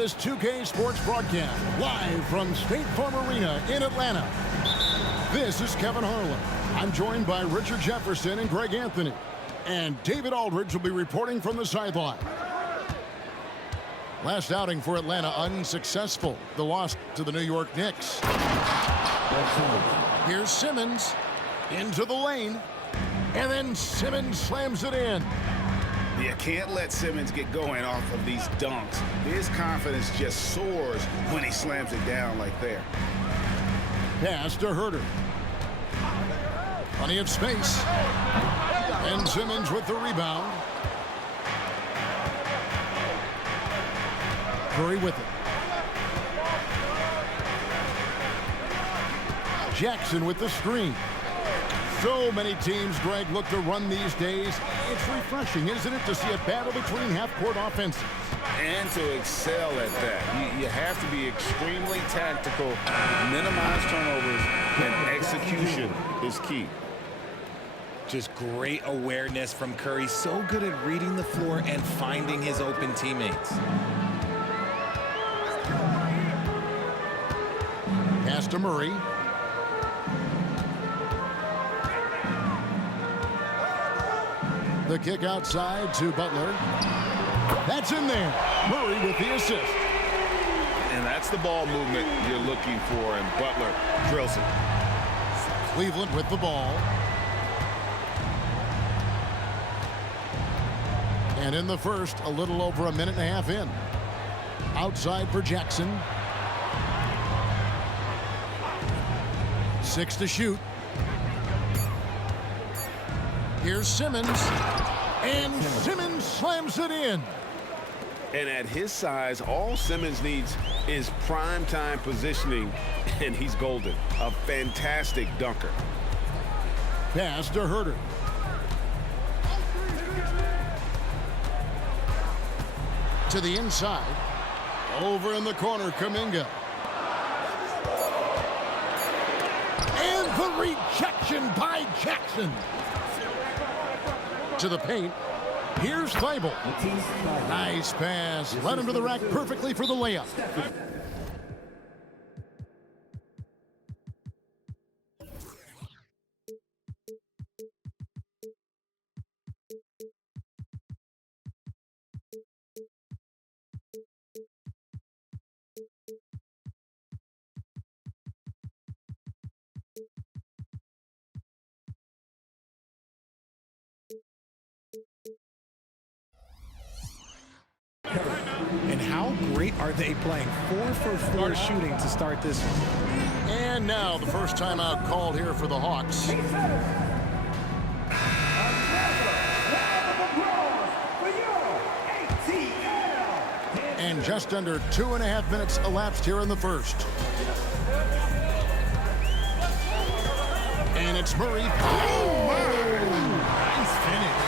this 2K Sports broadcast, live from State Farm Arena in Atlanta. This is Kevin Harlan. I'm joined by Richard Jefferson and Greg Anthony. And David Aldridge will be reporting from the sideline. Last outing for Atlanta unsuccessful. The loss to the New York Knicks. Here's Simmons into the lane. And then Simmons slams it in. You can't let Simmons get going off of these dunks. His confidence just soars when he slams it down like there. Pass to Herter. Plenty of space. And Simmons with the rebound. Curry with it. Jackson with the screen. So many teams, Greg, look to run these days. It's refreshing, isn't it, to see a battle between half-court offenses? And to excel at that. You have to be extremely tactical, minimize turnovers, and execution is key. Just great awareness from Curry. So good at reading the floor and finding his open teammates. Pass to Murray. The kick outside to Butler. That's in there. Murray with the assist. And that's the ball movement you're looking for, and Butler drills it. Cleveland with the ball. And in the first, a little over a minute and a half in. Outside for Jackson. 6 to shoot. Here's Simmons. And Simmons slams it in. And at his size, all Simmons needs is prime-time positioning, and he's golden. A fantastic dunker. Pass to Herter. To the inside. Over in the corner, Kuminga. And the rejection by Jackson. To the paint. Here's Thibault. Nice pass. Led him to the rack perfectly for the layup. And how great are they playing? 4 for 4 shooting to start this one. And now the first timeout called here for the Hawks. And just under 2.5 minutes elapsed here in the first. And it's Murray. Nice finish.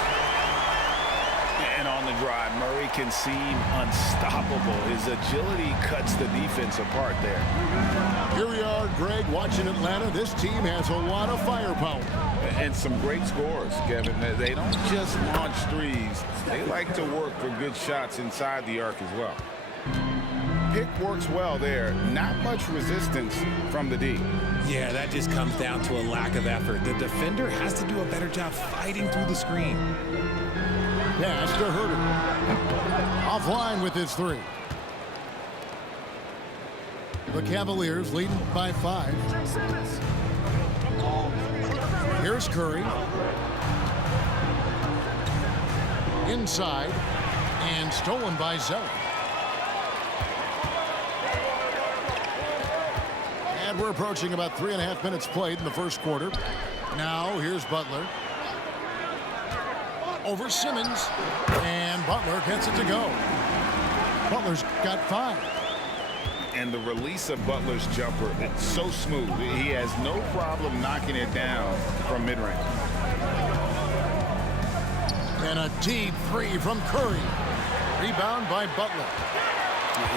And on the drive, Murray can seem unstoppable. His agility cuts the defense apart there. Here we are, Greg, watching Atlanta. This team has a lot of firepower. And some great scores, Kevin. They don't just launch threes. They like to work for good shots inside the arc as well. Pick works well there. Not much resistance from the D. Yeah, that just comes down to a lack of effort. The defender has to do a better job fighting through the screen. Pass to Herter. Offline with his 3. The Cavaliers leading by 5. Here's Curry. Inside. And stolen by Zeller. And we're approaching about 3.5 minutes played in the first quarter. Now here's Butler. Over Simmons. And Butler gets it to go. Butler's got 5. And the release of Butler's jumper, it's so smooth. He has no problem knocking it down from mid-range. And a deep 3 from Curry. Rebound by Butler.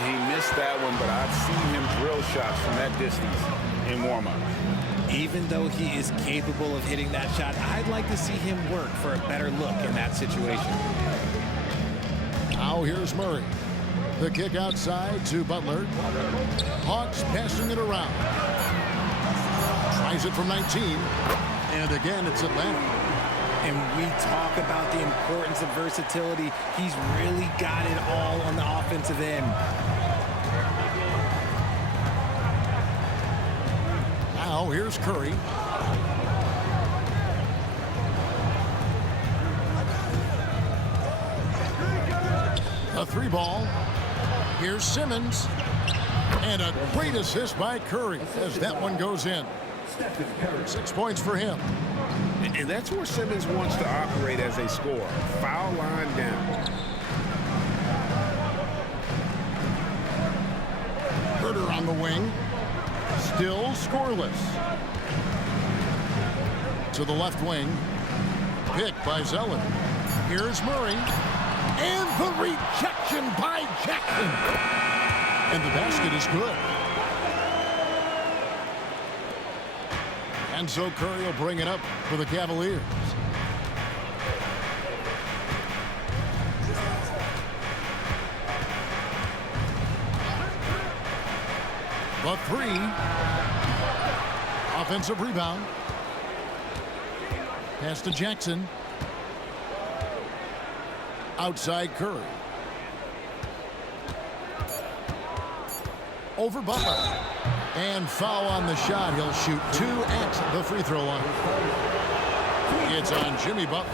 He missed that one, but I've seen him drill shots from that distance in warm-up. Even though he is capable of hitting that shot, I'd like to see him work for a better look in that situation. Now here's Murray. The kick outside to Butler. Hawks passing it around. Tries it from 19. And again, it's Atlanta. And we talk about the importance of versatility. He's really got it all on the offensive end. Now here's Curry. A three ball. Here's Simmons. And a great assist by Curry as that one goes in. 6 points for him. And that's where Simmons wants to operate as a scorer. Foul line down. Herter on the wing. Still scoreless. To the left wing. Pick by Zeller. Here's Murray. And the rejection by Jackson. And the basket is good. And so Curry will bring it up for the Cavaliers. The three. Offensive rebound. Pass to Jackson. Outside Curry. Over Butler. And foul on the shot. He'll shoot 2 at the free throw line. It's on Jimmy Butler.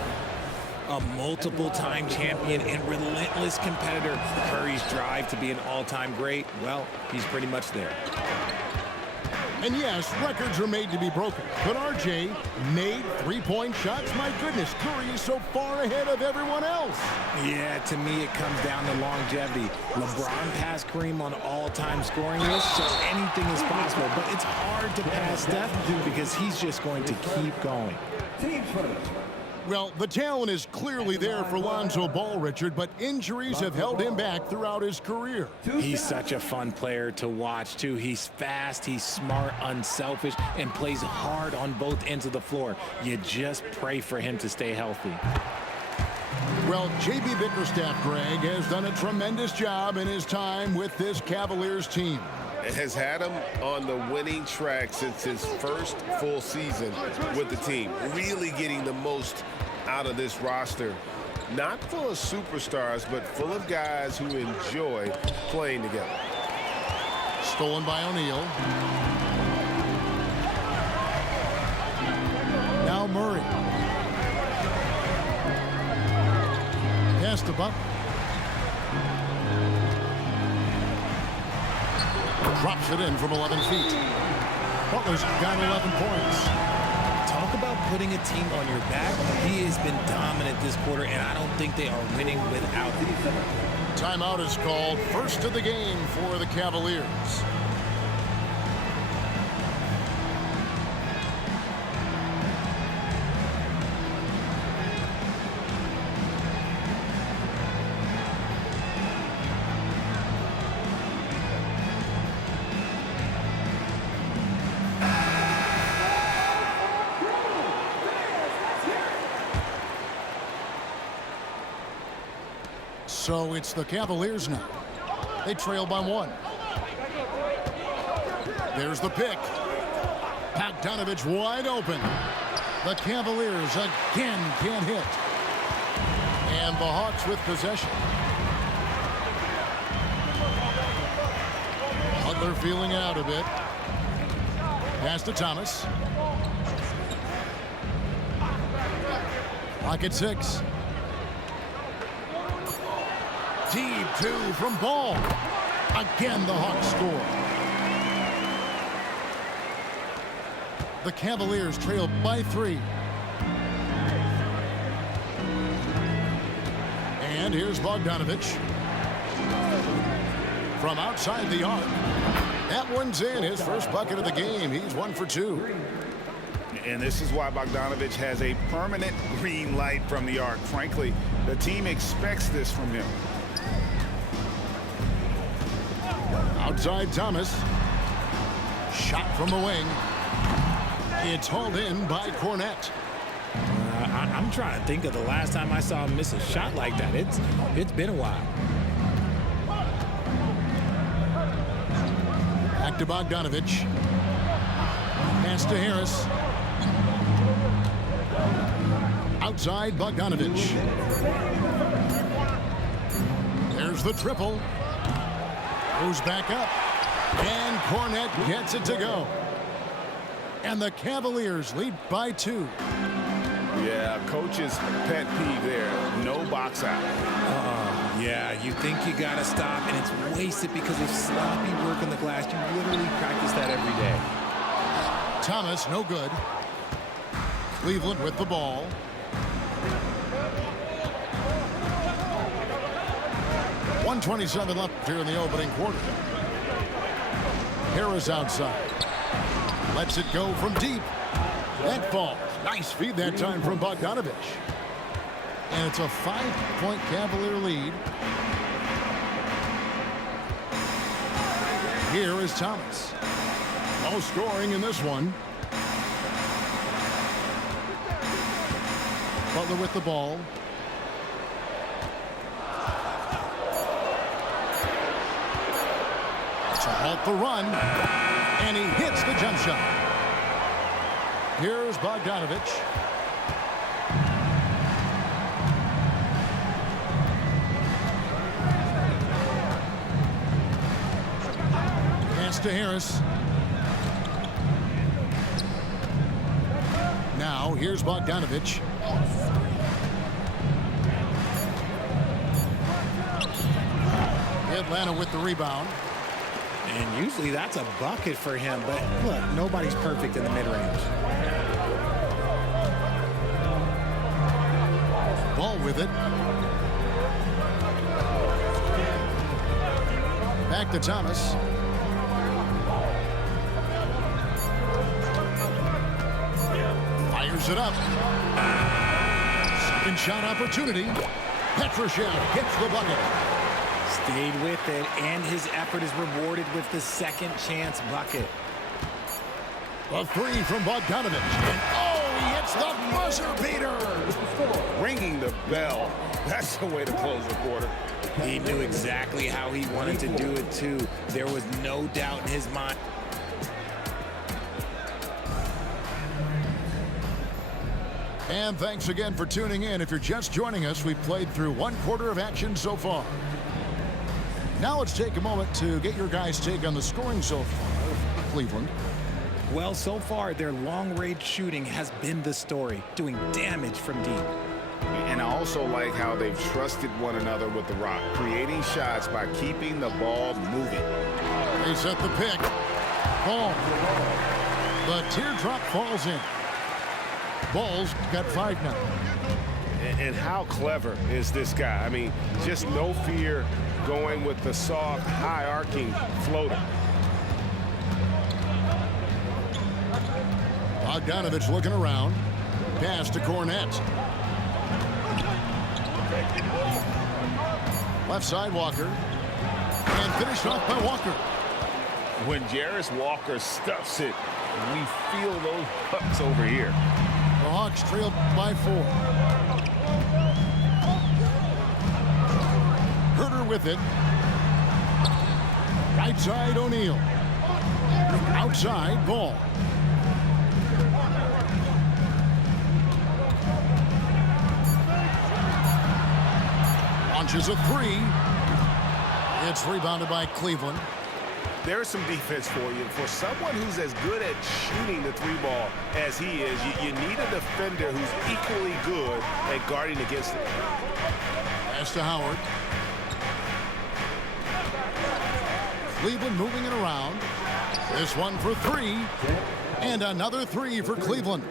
A multiple-time champion and relentless competitor. Curry's drive to be an all-time great, well, he's pretty much there. And yes, records are made to be broken. But RJ made three-point shots. My goodness, Curry is so far ahead of everyone else. Yeah, to me it comes down to longevity. LeBron passed Kareem on all-time scoring list, so anything is possible. But it's hard to pass Steph because he's just going to keep going. Well, the talent is clearly there for Lonzo Ball, Richard, but injuries have held him back throughout his career. He's such a fun player to watch, too. He's fast, he's smart, unselfish, and plays hard on both ends of the floor. You just pray for him to stay healthy. Well, J.B. Bickerstaff, Greg, has done a tremendous job in his time with this Cavaliers team. Has had him on the winning track since his first full season with the team. Really getting the most out of this roster. Not full of superstars, but full of guys who enjoy playing together. Stolen by O'Neal. Now Murray. Pass to Butler. Drops it in from 11 feet. Butler's got 11 points. Talk about putting a team on your back. He has been dominant this quarter, and I don't think they are winning without him. Timeout is called. First of the game for the Cavaliers. So it's the Cavaliers now. They trail by 1. There's the pick. Bogdanovich wide open. The Cavaliers again can't hit. And the Hawks with possession. Butler feeling out a bit. Pass to Thomas. Clock at 6. Deep 2 from Ball. Again, the Hawks score. The Cavaliers trail by 3. And here's Bogdanovich. From outside the arc. That one's in. His first bucket of the game. He's 1 for 2. And this is why Bogdanovich has a permanent green light from the arc. Frankly, the team expects this from him. Outside Thomas. Shot from the wing. It's hauled in by Cornette. I'm trying to think of the last time I saw him miss a shot like that. It's been a while. Back to Bogdanovich. Pass to Harris. Outside Bogdanovich. There's the triple. Goes back up. And Cornette gets it to go. And the Cavaliers lead by 2. Yeah, coach's pet peeve there. No box out. Yeah, you think you got to stop, and it's wasted because of sloppy work on the glass. You literally practice that every day. Thomas, no good. Cleveland with the ball. .127 left here in the opening quarter. Harris outside. Lets it go from deep. That falls. Nice feed that time from Bogdanovich. And it's a 5-point Cavalier lead. Here is Thomas. No scoring in this one. Butler with the ball. To halt the run. And he hits the jump shot. Here's Bogdanovich. Pass to Harris. Now here's Bogdanovich. Atlanta with the rebound. And usually that's a bucket for him, but look, nobody's perfect in the mid-range. Ball with it. Back to Thomas. Fires it up. Second shot opportunity. Petrushev gets the bucket. Stayed with it, and his effort is rewarded with the second chance bucket. A three from Bogdanovich. And oh, he hits the buzzer beater. Ringing the bell. That's the way to close the quarter. He knew exactly how he wanted to do it, too. There was no doubt in his mind. And thanks again for tuning in. If you're just joining us, we've played through one quarter of action so far. Now let's take a moment to get your guys' take on the scoring so far of Cleveland. Well, so far, their long-range shooting has been the story, doing damage from deep. And I also like how they've trusted one another with the rock, creating shots by keeping the ball moving. They set the pick. Ball. The teardrop falls in. Ball's got 5 now. And how clever is this guy? I mean, just no fear going with the soft, high-arcing floater. Bogdanovich looking around. Pass to Cornette. Left side, Walker. And finished off by Walker. When Jarris Walker stuffs it, we feel those pucks over here. The Hawks trailed by 4. Herter with it. Right side, O'Neal. Outside, Ball. Launches a 3. It's rebounded by Cleveland. There's some defense for you. For someone who's as good at shooting the 3-ball as he is, you need a defender who's equally good at guarding against it. Pass to Howard. Cleveland moving it around. This one for 3. And another 3 for Cleveland.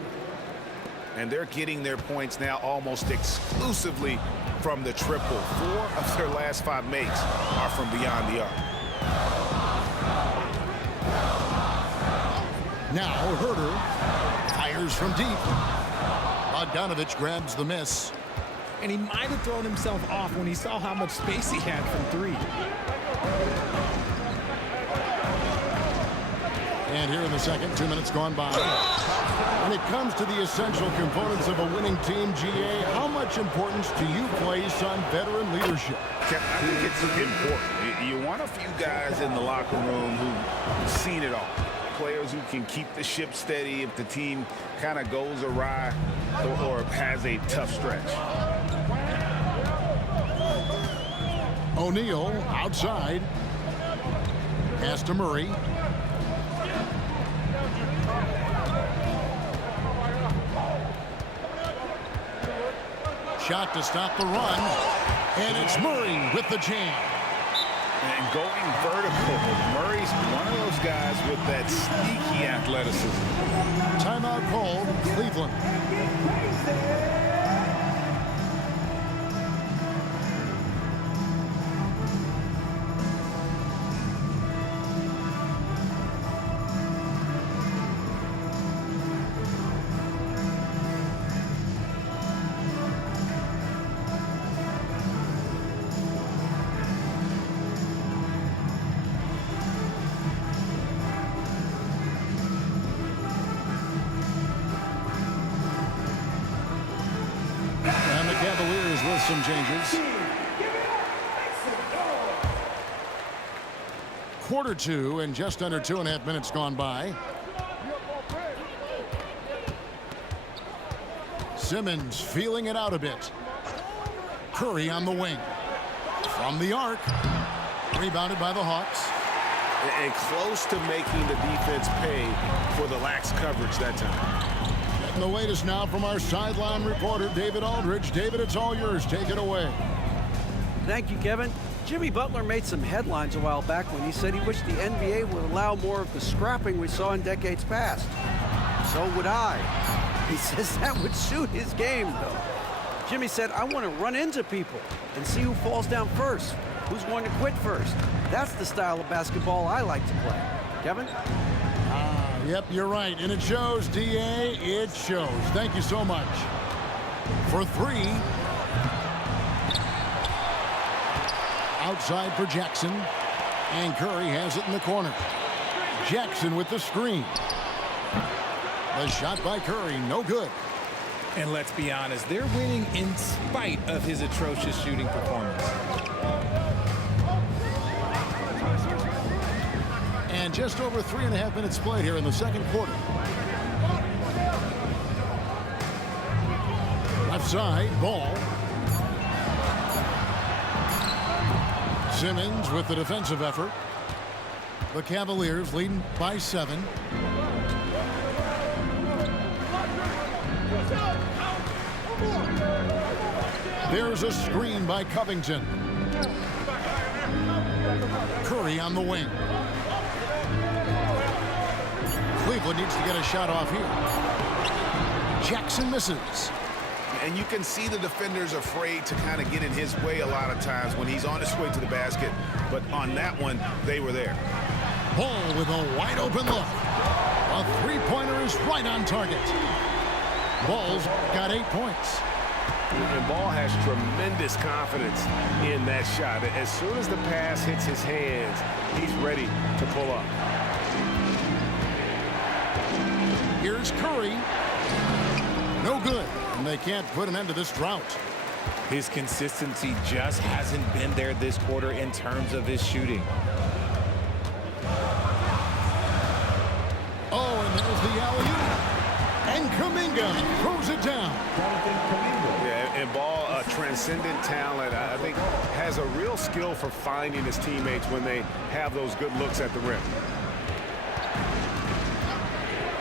And they're getting their points now almost exclusively from the triple. 4 of their last 5 makes are from beyond the arc. Now Herter fires from deep. Bogdanovich grabs the miss. And he might have thrown himself off when he saw how much space he had from 3. And here in the second, 2 minutes gone by. When it comes to the essential components of a winning team, GA, how much importance do you place on veteran leadership? I think it's important. You want a few guys in the locker room who've seen it all. Players who can keep the ship steady if the team kind of goes awry or has a tough stretch. O'Neal outside. Pass to Murray. Shot to stop the run. And it's Murray with the jam. And going vertical. Murray's one of those guys with that sneaky athleticism. Timeout called, Cleveland. Cavaliers with some changes. Quarter two and just under 2.5 minutes gone by. Simmons feeling it out a bit. Curry on the wing. From the arc. Rebounded by the Hawks. And close to making the defense pay for the lax coverage that time. And the latest now from our sideline reporter, David Aldridge. David, it's all yours. Take it away. Thank you, Kevin. Jimmy Butler made some headlines a while back when he said he wished the NBA would allow more of the scrapping we saw in decades past. So would I. He says that would suit his game, though. Jimmy said, I want to run into people and see who falls down first, who's going to quit first. That's the style of basketball I like to play. Kevin? Yep, you're right. And it shows, D.A. It shows. Thank you so much. For three. Outside for Jackson. And Curry has it in the corner. Jackson with the screen. The shot by Curry, no good. And let's be honest, they're winning in spite of his atrocious shooting performance. And just over 3.5 minutes played here in the second quarter. Left side, ball. Simmons with the defensive effort. The Cavaliers leading by 7. There's a screen by Covington. Curry on the wing. Cleveland needs to get a shot off here. Jackson misses. And you can see the defenders afraid to kind of get in his way a lot of times when he's on his way to the basket. But on that one, they were there. Ball with a wide open look. A three-pointer is right on target. Ball's got 8 points. And Ball has tremendous confidence in that shot. As soon as the pass hits his hands, he's ready to pull up. Here's Curry. No good. And they can't put an end to this drought. His consistency just hasn't been there this quarter in terms of his shooting. Oh, and there's the alley-oop. And Kuminga throws it down. Yeah, and Ball, a transcendent talent, I think has a real skill for finding his teammates when they have those good looks at the rim.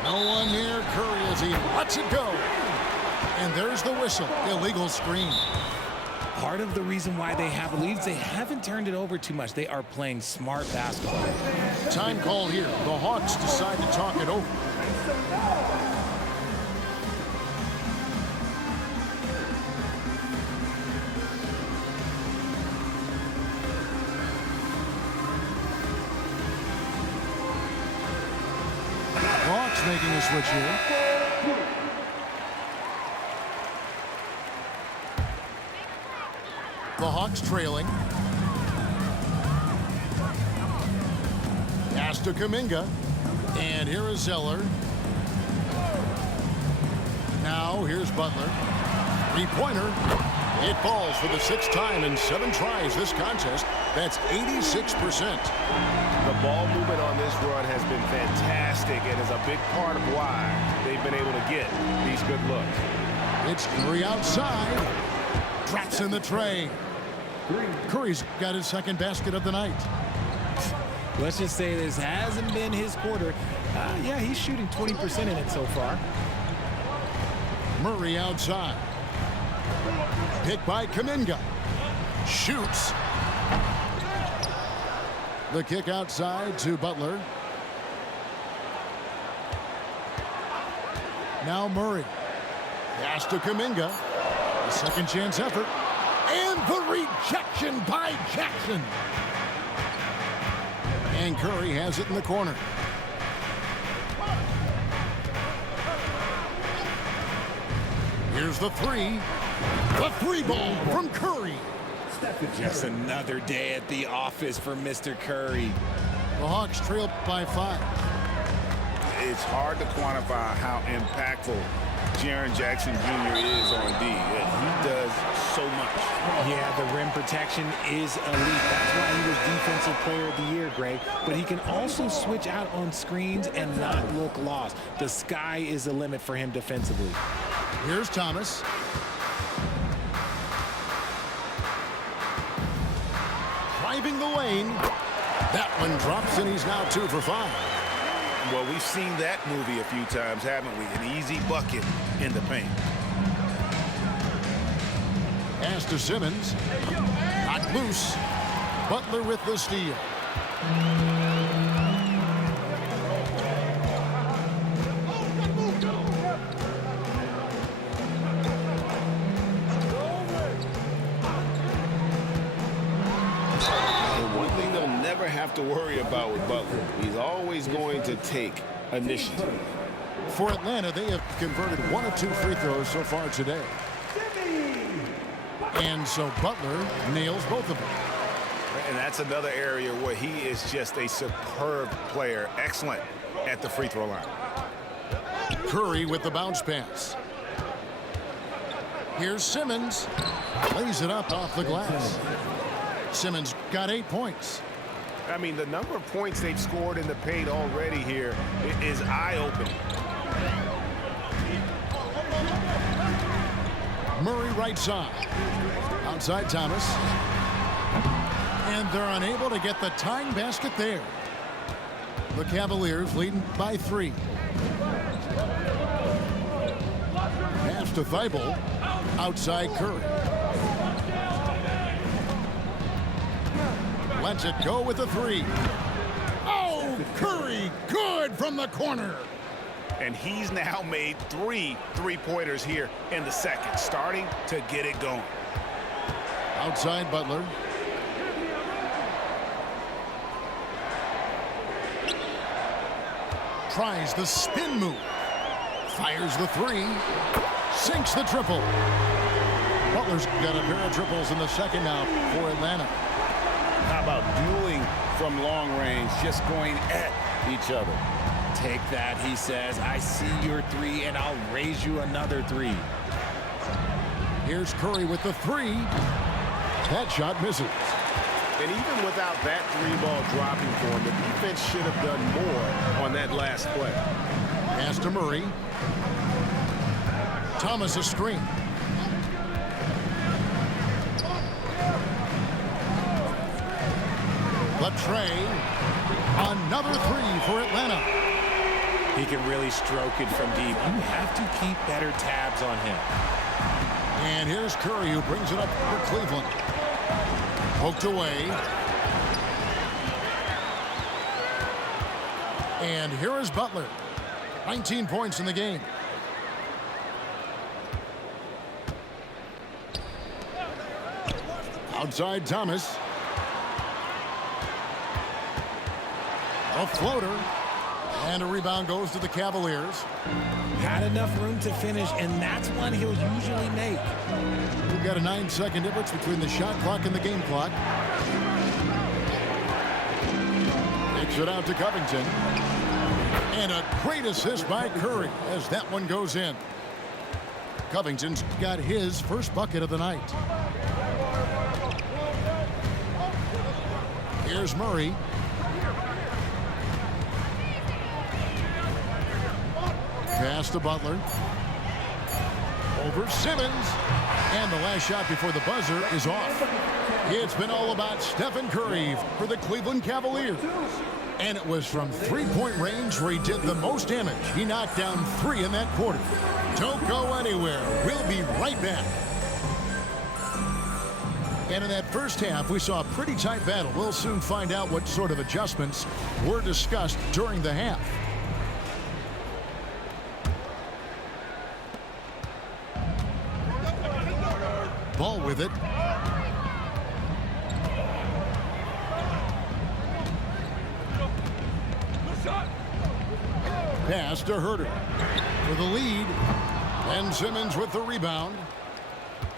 No one near Curry as he lets it go. And there's the whistle. Illegal screen. Part of the reason why they have leads, they haven't turned it over too much. They are playing smart basketball. Time call here. The Hawks decide to talk it over. Hawks making a switch here. The Hawks trailing. Pass to Kuminga. And here is Zeller. Now here's Butler. Three-pointer. It falls for the 6th time in 7 tries this contest. That's 86%. The ball movement on this run has been fantastic and is a big part of why they've been able to get these good looks. It's Curry outside. Drops in the tray. Curry's got his 2nd basket of the night. Let's just say this hasn't been his quarter. Yeah, he's shooting 20% in it so far. Murray outside. Pick by Kuminga. Shoots. The kick outside to Butler. Now Murray. Pass to Kuminga. A 2nd chance effort. And the rejection by Jackson. And Curry has it in the corner. Here's the 3. The 3 ball from Curry. Just another day at the office for Mr. Curry. The Hawks trail by 5. It's hard to quantify how impactful Jaren Jackson Jr. is on D. He does so much. Yeah, the rim protection is elite. That's why he was Defensive Player of the Year, Greg. But he can also switch out on screens and not look lost. The sky is the limit for him defensively. Here's Thomas. Driving the lane. That one drops, and he's now 2 for 5. Well, we've seen that movie a few times, haven't we? An easy bucket in the paint. Pass to Simmons. Knocked loose. Butler with the steal. Have to worry about with Butler. He's always going to take initiative. For Atlanta, they have converted 1 of 2 free throws so far today. And so Butler nails both of them. And that's another area where he is just a superb player. Excellent at the free throw line. Curry with the bounce pass. Here's Simmons. Lays it up off the glass. Simmons got 8 points. I mean, the number of points they've scored in the paint already here is eye-opening. Murray right side. Outside Thomas. And they're unable to get the tying basket there. The Cavaliers leading by 3. Pass to Thibault. Outside Curry. Lets it go with the 3. Oh, Curry, good from the corner. And he's now made 3 3-pointers here in the 2nd, starting to get it going. Outside Butler. Tries the spin move. Fires the 3. Sinks the triple. Butler's got a pair of triples in the 2nd now for Atlanta. How about dueling from long range, just going at each other? Take that, he says. I see your 3, and I'll raise you another 3. Here's Curry with the 3. That shot misses. And even without that 3-ball dropping for him, the defense should have done more on that last play. Pass to Murray. Thomas a screen. The tray. Another 3 for Atlanta. He can really stroke it from deep. You have to keep better tabs on him. And here's Curry, who brings it up for Cleveland. Poked away. And here is Butler. 19 points in the game. Outside Thomas. A floater. And a rebound goes to the Cavaliers. Had enough room to finish, and that's one he'll usually make. We've got a 9-second difference between the shot clock and the game clock. Takes it out to Covington. And a great assist by Curry as that one goes in. Covington's got his first bucket of the night. Here's Murray. Pass to Butler. Over Simmons. And the last shot before the buzzer is off. It's been all about Stephen Curry for the Cleveland Cavaliers. And it was from three-point range where he did the most damage. He knocked down 3 in that quarter. Don't go anywhere. We'll be right back. And in that first half, we saw a pretty tight battle. We'll soon find out what sort of adjustments were discussed during the half. Ball with it. Pass to Herter for the lead. Ben Simmons with the rebound.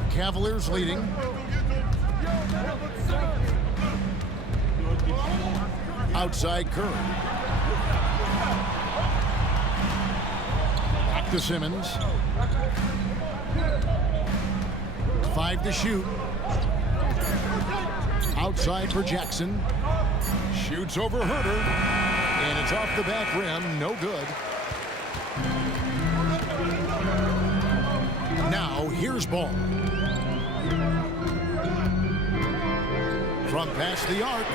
Cavaliers leading. Outside Curry. Back to Simmons. 5 to shoot. Outside for Jackson. Shoots over Herter. And it's off the back rim. No good. Now here's Ball. From past the arc.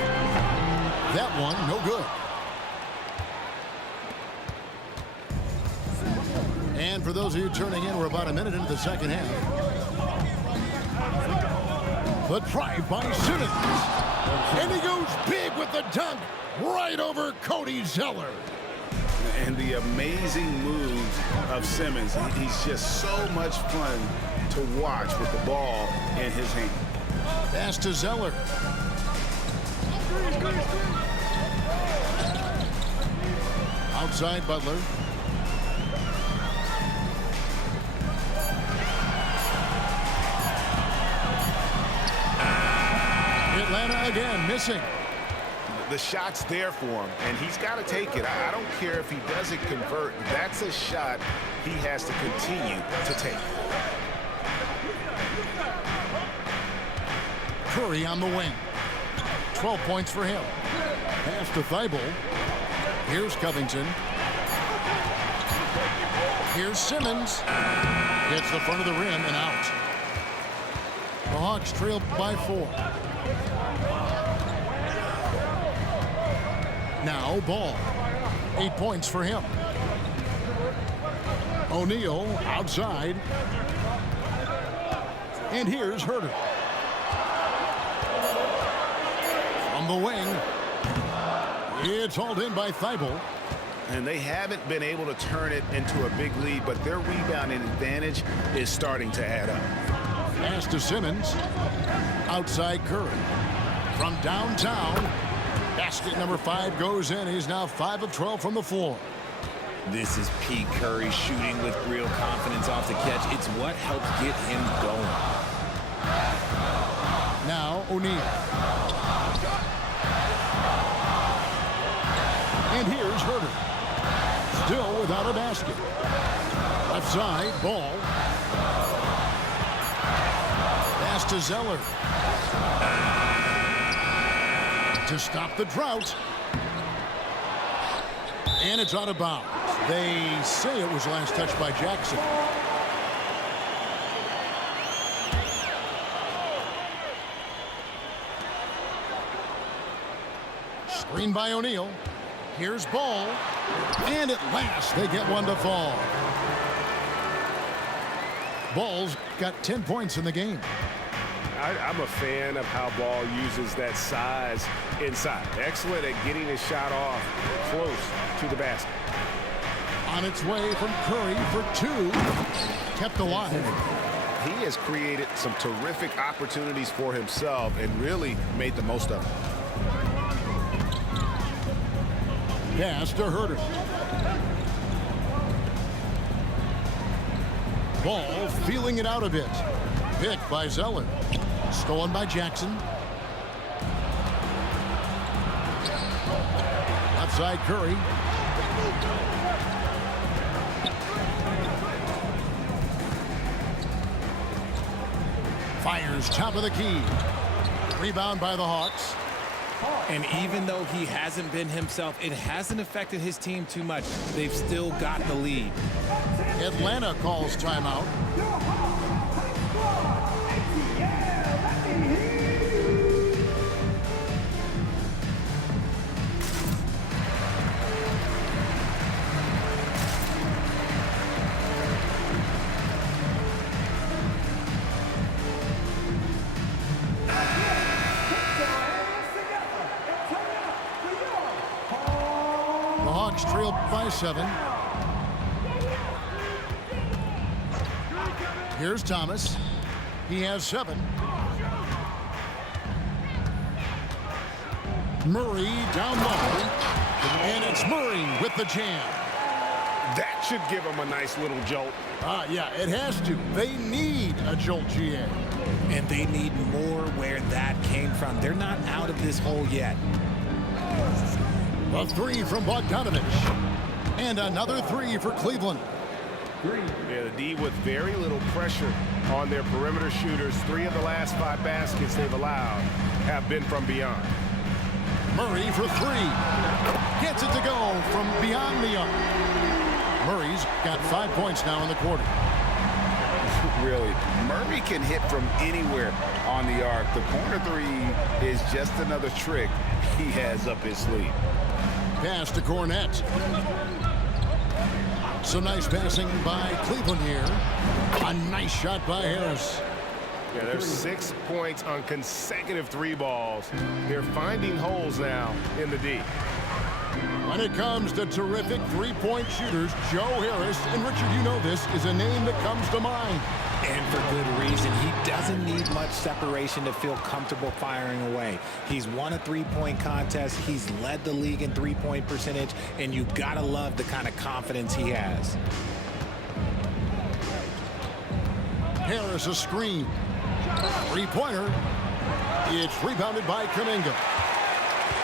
That one no good. And for those of you turning in, we're about a minute into the second half. The drive by Simmons. And he goes big with the dunk right over Cody Zeller. And the amazing moves of Simmons. He's just so much fun to watch with the ball in his hand. Pass to Zeller. Outside Butler. Atlanta again missing. The shot's there for him, and he's got to take it. I don't care if he doesn't convert. That's a shot he has to continue to take. Curry on the wing. 12 points for him. Pass to Thibault. Here's Covington. Here's Simmons. Hits the front of the rim and out. The Hawks trail by 4. Now Ball. 8 points for him. O'Neal outside. And here's Herter. From the wing. It's hauled in by Thibault. And they haven't been able to turn it into a big lead, but their rebounding advantage is starting to add up. Pass to Simmons. Outside Curry. From downtown. Basket number 5 goes in. He's now 5 of 12 from the floor. This is Pete Curry shooting with real confidence off the catch. It's what helps get him going. Now O'Neal. And here's Herter. Still without a basket. Left side, Ball. Pass to Zeller. To stop the drought. And it's out of bounds. They say it was last touched by Jackson. Screen by O'Neal. Here's Ball. And at last, they get one to fall. Ball's got 10 points in the game. I'm a fan of how Ball uses that size inside. Excellent at getting his shot off close to the basket. On its way from Curry for 2. Kept alive. He has created some terrific opportunities for himself and really made the most of it. Pass to Herter. Ball feeling it out a bit. Picked by Zeller. Stolen by Jackson. Outside Curry. Fires top of the key. Rebound by the Hawks. And even though he hasn't been himself, it hasn't affected his team too much. They've still got the lead. Atlanta calls timeout. The Hawks trail by 7. Here's Thomas. He has 7. Murray down low. And it's Murray with the jam. That should give them a nice little jolt. Yeah, it has to. They need a jolt, GA. And they need more where that came from. They're not out of this hole yet. A 3 from Bogdanovich. And another 3 for Cleveland. Yeah, the D with very little pressure on their perimeter shooters. 3 of the last 5 baskets they've allowed have been from beyond. Murray for 3. Gets it to go from beyond the arc. Murray's got 5 points now in the quarter. Really, Murray can hit from anywhere on the arc. The corner 3 is just another trick he has up his sleeve. Pass to Cornette. Some nice passing by Cleveland here. A nice shot by Harris. Yeah, there's 6 points on consecutive 3 balls. They're finding holes now in the D. When it comes to terrific three-point shooters, Joe Harris, and Richard, you know this, is a name that comes to mind. And for good reason. He doesn't need much separation to feel comfortable firing away. He's won a three-point contest. He's led the league in three-point percentage, and you've got to love the kind of confidence he has. Harris a screen. Three-pointer. It's rebounded by Kuminga.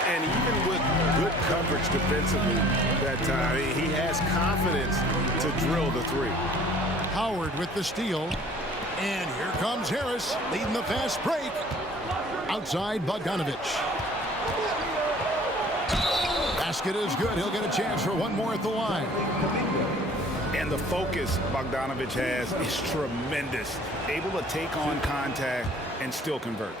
And even with good coverage defensively that time, he has confidence to drill the 3. Howard with the steal. And here comes Harris leading the fast break. Outside Bogdanovich. Basket is good. He'll get a chance for one more at the line. And the focus Bogdanovich has is tremendous. Able to take on contact and still convert.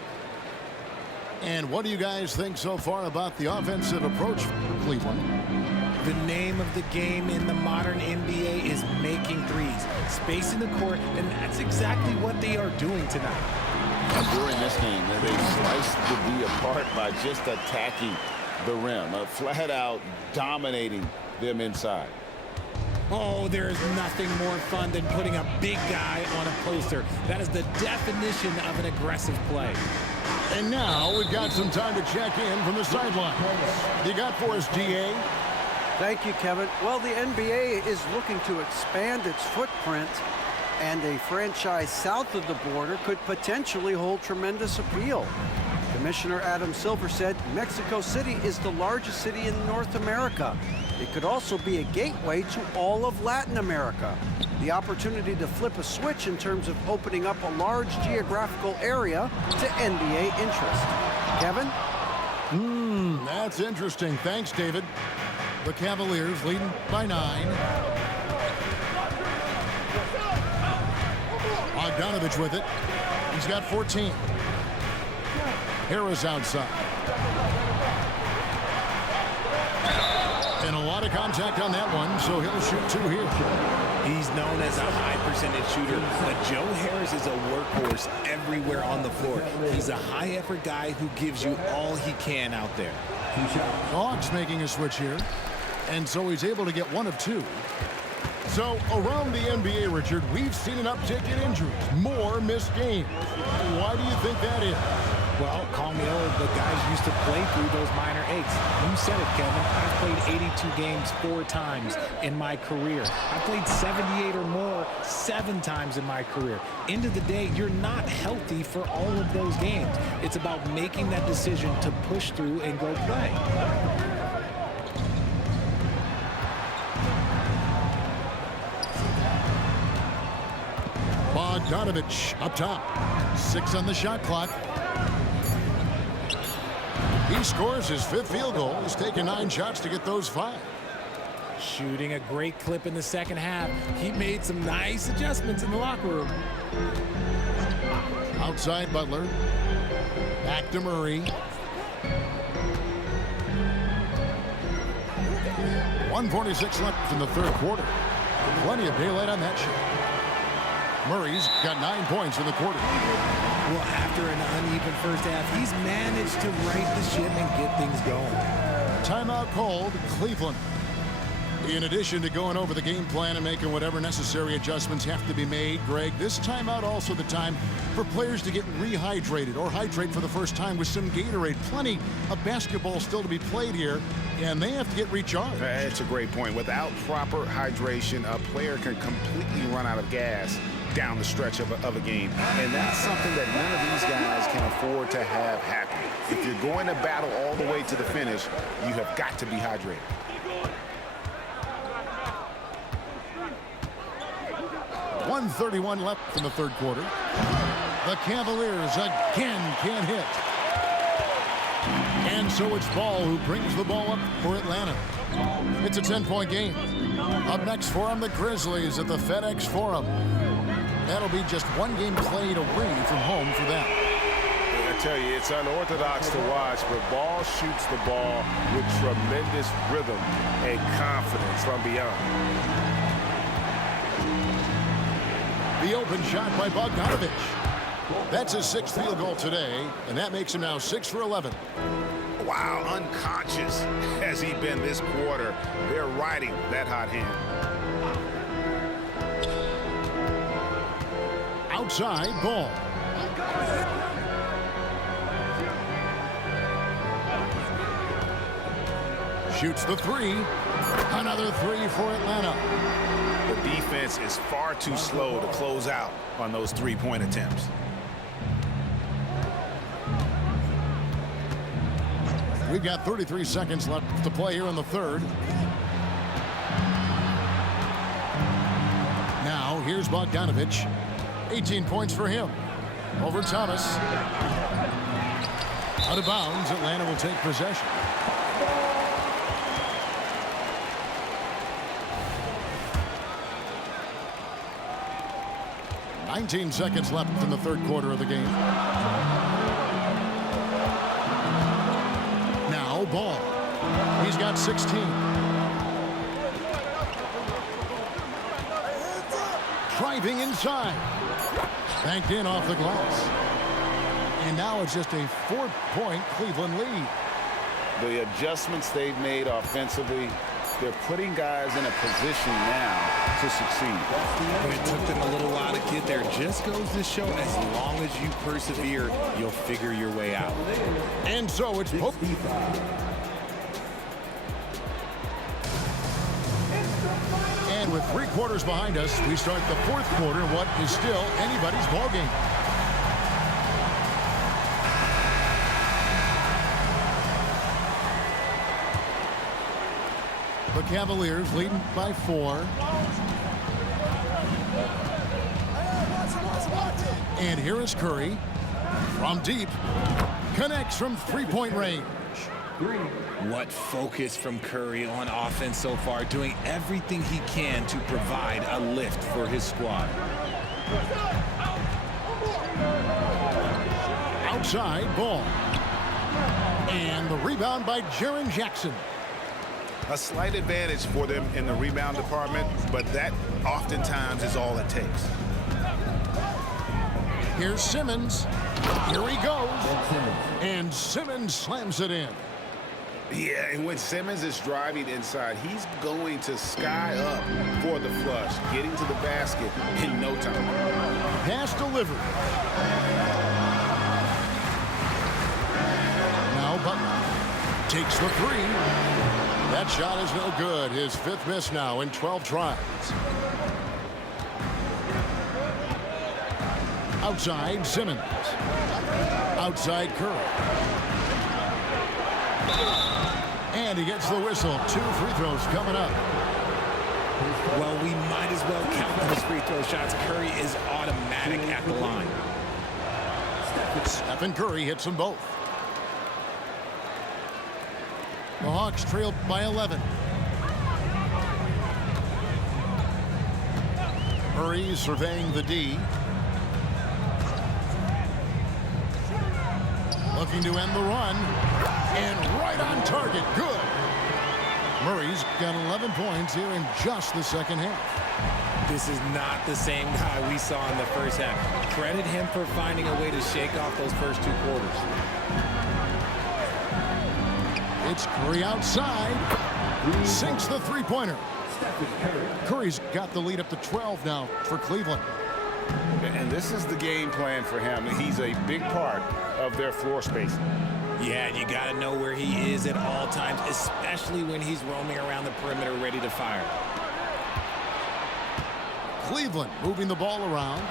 And what do you guys think so far about the offensive approach for Cleveland? The name of the game in the modern NBA is making threes, spacing the court, and that's exactly what they are doing tonight. And during this game, they sliced the D apart by just attacking the rim, flat out dominating them inside. Oh, there is nothing more fun than putting a big guy on a poster. That is the definition of an aggressive play. And now we've got some time to check in from the sideline. You got for us, DA? Thank you, Kevin. Well, the NBA is looking to expand its footprint, and a franchise south of the border could potentially hold tremendous appeal. Commissioner Adam Silver said Mexico City is the largest city in North America. It could also be a gateway to all of Latin America. The opportunity to flip a switch in terms of opening up a large geographical area to NBA interest. Kevin? That's interesting. Thanks, David. The Cavaliers leading by 9. Bogdanovich with it. He's got 14. Harris outside. And a lot of contact on that one, so he'll shoot 2 here. He's known as a high percentage shooter, but Joe Harris is a workhorse everywhere on the floor. He's a high effort guy who gives you all he can out there. Hawks making a switch here, and so he's able to get 1 of 2. So around the NBA, Richard, we've seen an uptick in injuries, more missed games. Why do you think that is? Well, call me old, but guys used to play through those minor aches. You said it, Kevin. I've played 82 games 4 times in my career. I played 78 or more 7 times in my career. End of the day, you're not healthy for all of those games. It's about making that decision to push through and go play. Bogdanovich up top. 6 on the shot clock. He scores his 5th field goal. He's taken 9 shots to get those 5. Shooting a great clip in the second half. He made some nice adjustments in the locker room. Outside Butler. Back to Murray. 1:46 left in the 3rd quarter. Plenty of daylight on that shot. Murray's got 9 points in the quarter. Well, after an uneven first half, he's managed to right the ship and get things going. Timeout called, Cleveland. In addition to going over the game plan and making whatever necessary adjustments have to be made, Greg, this timeout also the time for players to get rehydrated or hydrate for the first time with some Gatorade. Plenty of basketball still to be played here, and they have to get recharged. That's a great point. Without proper hydration, a player can completely run out of gas down the stretch of a game. And that's something that none of these guys can afford to have happen. If you're going to battle all the way to the finish, you have got to be hydrated. .131 left in the 3rd quarter. The Cavaliers again can't hit. And so it's Ball who brings the ball up for Atlanta. It's a 10-point game. Up next for them, the Grizzlies at the FedEx Forum. That'll be just 1 game played away from home for them. I tell you, it's unorthodox to watch, but Ball shoots the ball with tremendous rhythm and confidence from beyond. The open shot by Bogdanovich. That's his 6th field goal today, and that makes him now 6 for 11. Wow, unconscious has he been this quarter. They're riding that hot hand. Outside Ball. Shoots the 3. Another 3 for Atlanta. The defense is far too slow to close out on those 3-point attempts. We've got 33 seconds left to play here in the 3rd. Now, here's Bogdanovich. 18 points for him. Over Thomas. Out of bounds, Atlanta will take possession. .19 seconds left in the 3rd quarter of the game. Now Ball. He's got 16. Driving inside. Banked in off the glass. And now it's just a 4-point Cleveland lead. The adjustments they've made offensively, they're putting guys in a position now to succeed. It took them a little while to get there. Just goes to show, as long as you persevere, you'll figure your way out. And so it's Pope. And with 3 quarters behind us, we start the 4th quarter in what is still anybody's ballgame. The Cavaliers leading by 4. And here is Curry from deep. Connects from 3-point range. What focus from Curry on offense so far, doing everything he can to provide a lift for his squad. Outside Ball. And the rebound by Jaren Jackson. A slight advantage for them in the rebound department, but that oftentimes is all it takes. Here's Simmons. Here he goes. And Simmons slams it in. Yeah, and when Simmons is driving inside, he's going to sky up for the flush, getting to the basket in no time. Pass delivered. Now Butler takes the 3. That shot is no good. His 5th miss now in 12 tries. Outside Simmons. Outside Curry. And he gets the whistle. 2 free throws coming up. Well, we might as well count those free throw shots. Curry is automatic at the line. Stephen Curry hits them both. The Hawks trailed by 11. Murray surveying the D. Looking to end the run. And right on target. Good. Murray's got 11 points here in just the second half. This is not the same guy we saw in the first half. Credit him for finding a way to shake off those first 2 quarters. It's Curry outside. Sinks the three-pointer. Curry's got the lead up to 12 now for Cleveland. And this is the game plan for him. He's a big part of their floor spacing. Yeah, you got to know where he is at all times, especially when he's roaming around the perimeter ready to fire. Cleveland moving the ball around.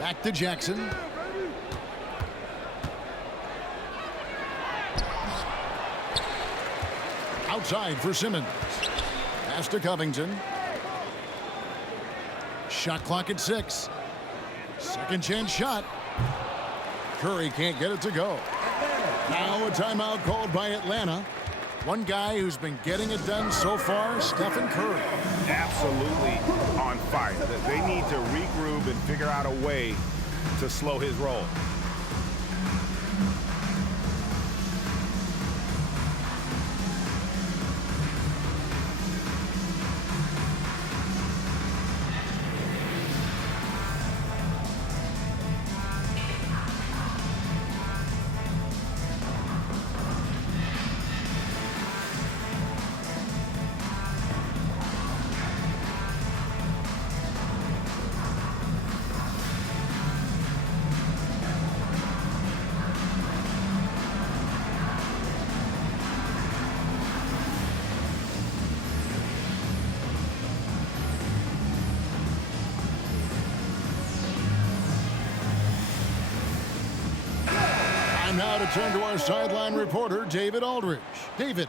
Back to Jackson. Outside for Simmons. Pass to Covington. Shot clock at 6. Second chance shot. Curry can't get it to go. Now a timeout called by Atlanta. One guy who's been getting it done so far, Stephen Curry. Absolutely on fire. They need to regroup and figure out a way to slow his roll. Now to turn to our sideline reporter, David Aldridge. David.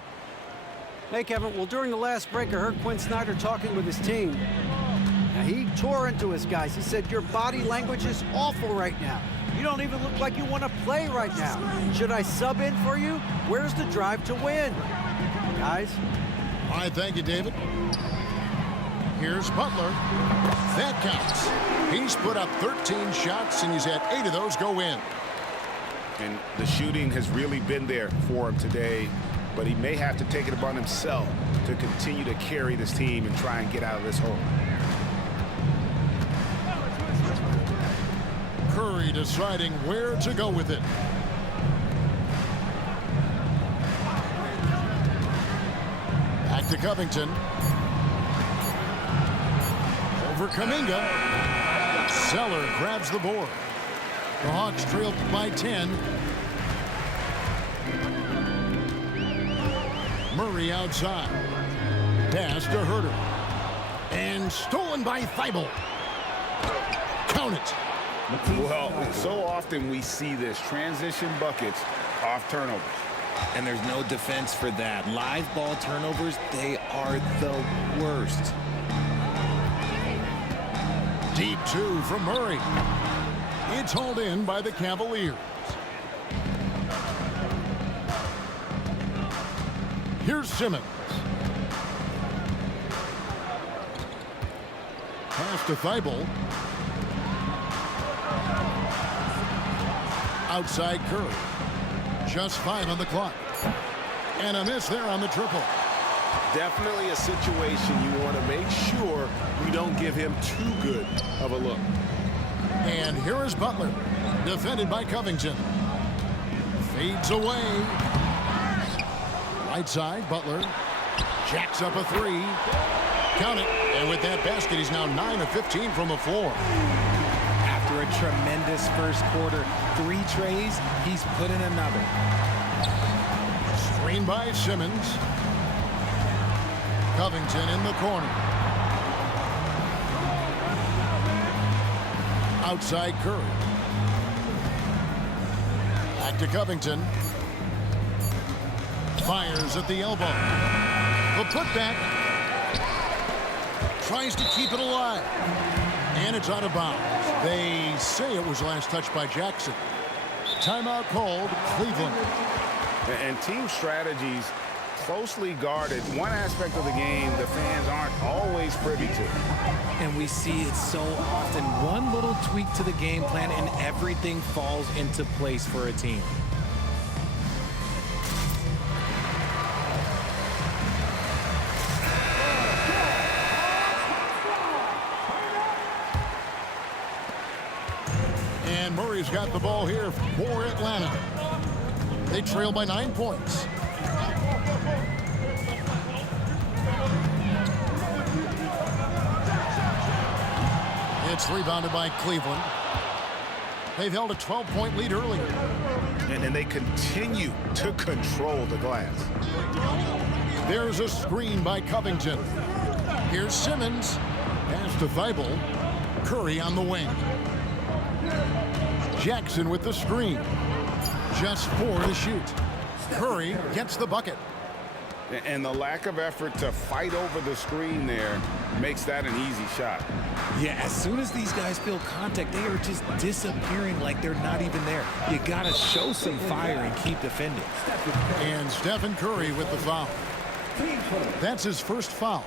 Hey, Kevin. Well, during the last break, I heard Quinn Snyder talking with his team. Now, he tore into his guys. He said, your body language is awful right now. You don't even look like you want to play right now. Should I sub in for you? Where's the drive to win? Guys? All right, thank you, David. Here's Butler. That counts. He's put up 13 shots, and he's had 8 of those go in. And the shooting has really been there for him today, but he may have to take it upon himself to continue to carry this team and try and get out of this hole. Curry deciding where to go with it. Back to Covington. Over Kuminga. Zeller grabs the board. The Hawks trailed by 10. Murray outside. Pass to Herter. And stolen by Thibault. Count it. Well, so often we see this. Transition buckets off turnovers. And there's no defense for that. Live ball turnovers, they are the worst. Deep 2 from Murray. It's hauled in by the Cavaliers. Here's Simmons. Pass to Thibault. Outside Curry. Just 5 on the clock. And a miss there on the triple. Definitely a situation you want to make sure you don't give him too good of a look. And here is Butler, defended by Covington. Fades away. Right side, Butler. Jacks up a 3. Count it. And with that basket, he's now 9 of 15 from the floor. After a tremendous first quarter, 3 trays, he's put in another. Screen by Simmons. Covington in the corner. Outside Curry. Back to Covington. Fires at the elbow. The putback. Tries to keep it alive. And it's out of bounds. They say it was last touched by Jackson. Timeout called, Cleveland. And team strategies closely guarded. One aspect of the game the fans aren't always privy to. And we see it so often. One little tweak to the game plan and everything falls into place for a team. And Murray's got the ball here for Atlanta. They trail by 9 points. It's rebounded by Cleveland. They've held a 12-point lead earlier. And they continue to control the glass. There's a screen by Covington. Here's Simmons. Pass to Thibault. Curry on the wing. Jackson with the screen. Just 4 to shoot. Curry gets the bucket. And the lack of effort to fight over the screen there makes that an easy shot. Yeah, as soon as these guys feel contact, they are just disappearing like they're not even there. You got to show some fire and keep defending. And Stephen Curry with the foul. That's his first foul.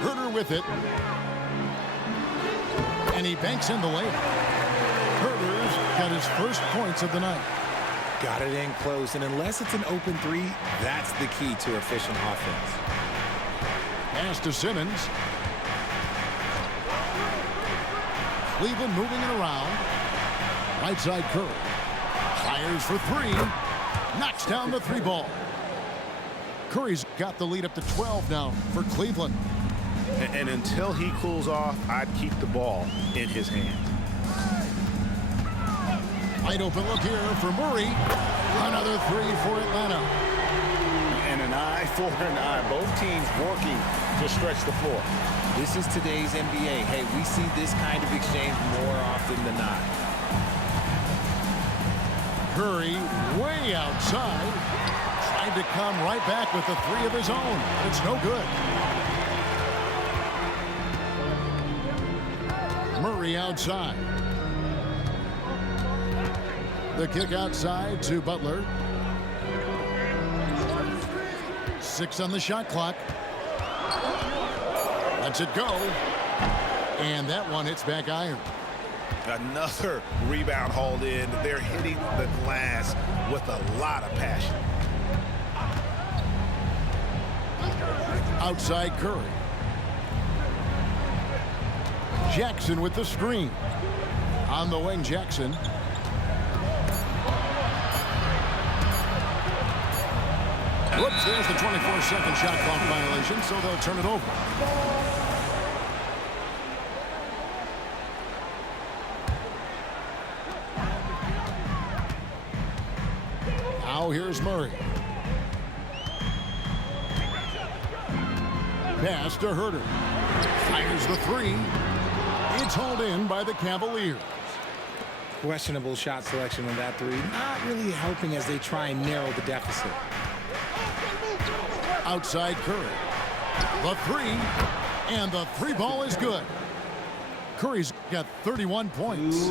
Herter with it. And he banks in the layup. Herter's got his first points of the night. Got it in close, and unless it's an open three, that's the key to efficient offense. Pass to Simmons. Cleveland moving it around. Right side Curry. Fires for 3. Knocks down the 3 ball. Curry's got the lead up to 12 now for Cleveland. And until he cools off, I'd keep the ball in his hands. Wide open look here for Murray. Another 3 for Atlanta. And an eye for an eye. Both teams working to stretch the floor. This is today's NBA. Hey, we see this kind of exchange more often than not. Curry way outside. Tried to come right back with the 3 of his own. It's no good. Murray outside. The kick outside to Butler. 6 on the shot clock. Lets it go. And that one hits back iron. Another rebound hauled in. They're hitting the glass with a lot of passion. Outside Curry. Jackson with the screen. On the wing, Jackson. Whoops, there's the 24-second shot clock violation, so they'll turn it over. Now here's Murray. Pass to Herter. Fires the 3. It's hauled in by the Cavaliers. Questionable shot selection on that 3. Not really helping as they try and narrow the deficit. Outside Curry. The 3. And the 3 ball is good. Curry's got 31 points.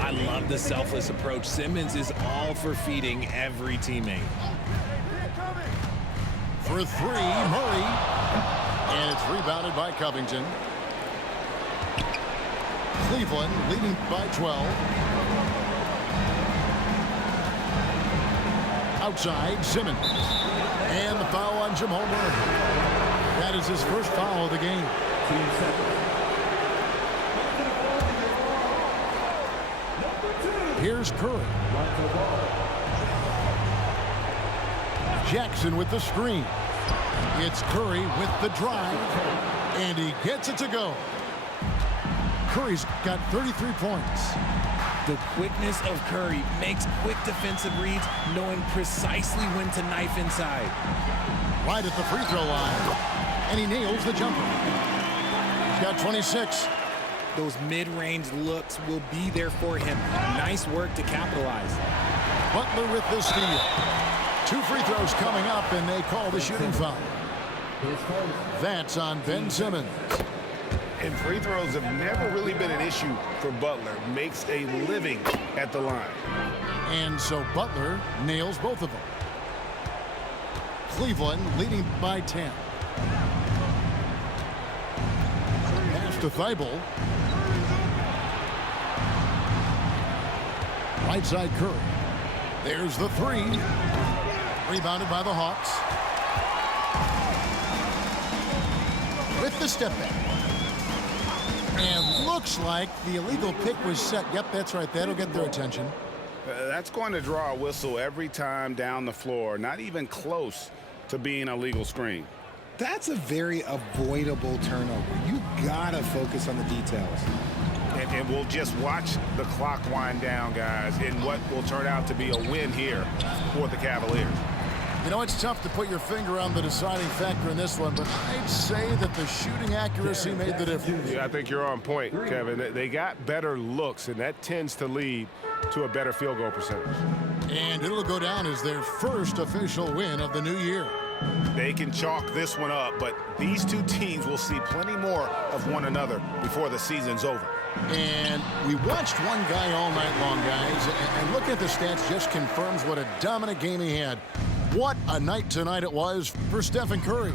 I love the selfless approach. Simmons is all for feeding every teammate. For 3, Murray. And it's rebounded by Covington. Cleveland leading by 12. Outside, Simmons. And the foul on Jamal Murray. That is his first foul of the game. Here's Curry. Jackson with the screen. It's Curry with the drive. And he gets it to go. Curry's got 33 points. The quickness of Curry makes quick defensive reads, knowing precisely when to knife inside. Right at the free throw line. And he nails the jumper. He's got 26. those mid-range looks will be there for him. Nice work to capitalize. Butler with the steal. 2 free throws coming up, and they call the shooting foul. That's on Ben Simmons. And free throws have never really been an issue for Butler. Makes a living at the line. And so Butler nails both of them. Cleveland leading by 10. Pass to Thibault. Right side Curry. There's the 3. Rebounded by the Hawks. With the step back. And looks like the illegal pick was set. Yep, that's right. That'll get their attention. That's going to draw a whistle every time down the floor. Not even close to being a legal screen. That's a very avoidable turnover. You gotta focus on the details. And we'll just watch the clock wind down, guys, in what will turn out to be a win here for the Cavaliers. You know, it's tough to put your finger on the deciding factor in this one, but I'd say that the shooting accuracy made the difference. Yeah, I think you're on point, Kevin. They got better looks, and that tends to lead to a better field goal percentage. And it'll go down as their first official win of the new year. They can chalk this one up, but these two teams will see plenty more of one another before the season's over. And we watched one guy all night long, guys, and looking at the stats just confirms what a dominant game he had. What a night tonight it was for Stephen Curry.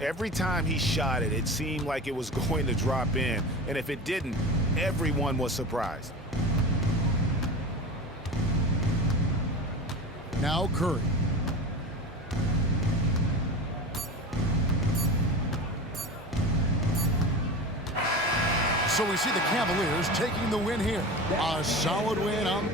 Every time he shot it, it seemed like it was going to drop in. And if it didn't, everyone was surprised. Now Curry. So we see the Cavaliers taking the win here. A solid win on